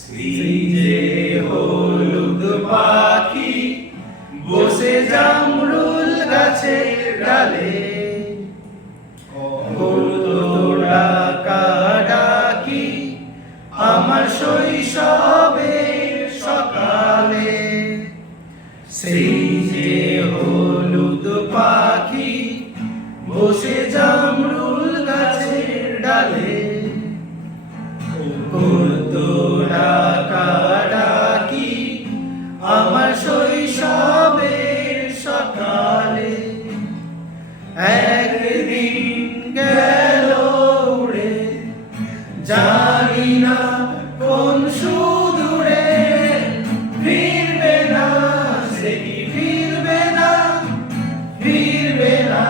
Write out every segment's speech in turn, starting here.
সেই যে হলুদ পাখি বসে জামরুল গাছের ডালে, করতো ডাকাডাকি আমার শৈশবের সকালে। সেই যে হলুদ পাখি বসে জামরুল গাছের ডালে, করতো ডাকাডাকি আমার শৈশবের সকালে। একদিন গেল উড়ে, জানি না কোন সুদূরে, ফিরবে না সে কি ফিরবে না, ফিরবে না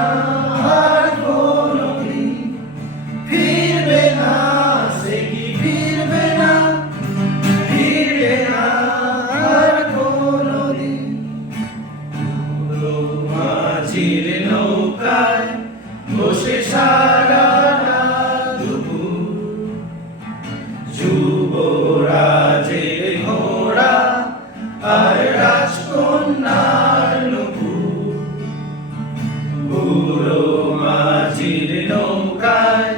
আর কোনদিন, ফিরবে না সে কি ফিরবে না, ফিরবে না আর কোনদিন। মাঝির নৌকায় বসে সারা দুপুর, যুবরাজের ঘোড়া আর রাজকন্যার নুপুর। বুড়ো মাঝির নৌকায়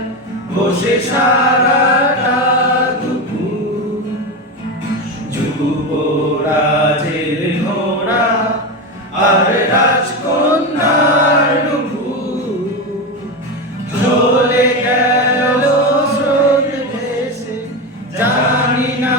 বসে সারাটা দুপুর, যুবরাজের ঘোড়া আর রাজকন্যার নুপুর। চলে গেল স্রোত ভেসে, জানি না